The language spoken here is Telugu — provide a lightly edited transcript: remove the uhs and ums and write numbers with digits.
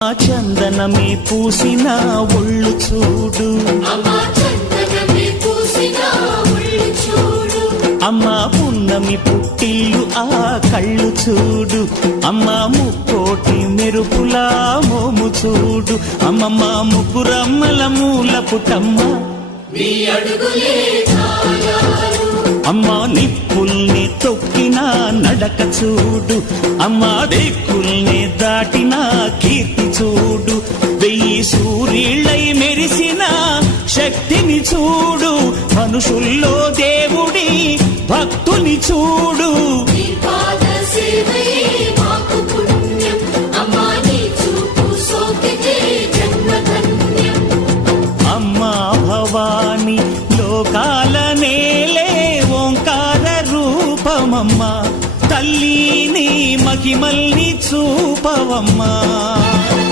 చందనమే పూసిన ఒళ్ళు చూడు, అమ్మ పున్నమి పుట్టిల్లు ఆ కళ్ళు చూడు, అమ్మ ముక్కోటి మెరుపులా మోము చూడు, అమ్మమ్మ ముగ్గురమ్మల మూల పుట్టమ్మ అమ్మ నిప్పుల్ని తొక్కిన నడక చూడు, అమ్మ దిక్కుల్ని దాటిన కీర్తి చూడు, 1000 సూర్యుళ్ళై మెరిసిన శక్తిని చూడు, మనుషుల్లో దేవుడి భక్తుని చూడు. అమ్మా భవాని లోకాల నేలే ఓంకార రూపమమ్మా, తల్లిని మహిమల్ని చూపవమ్మా.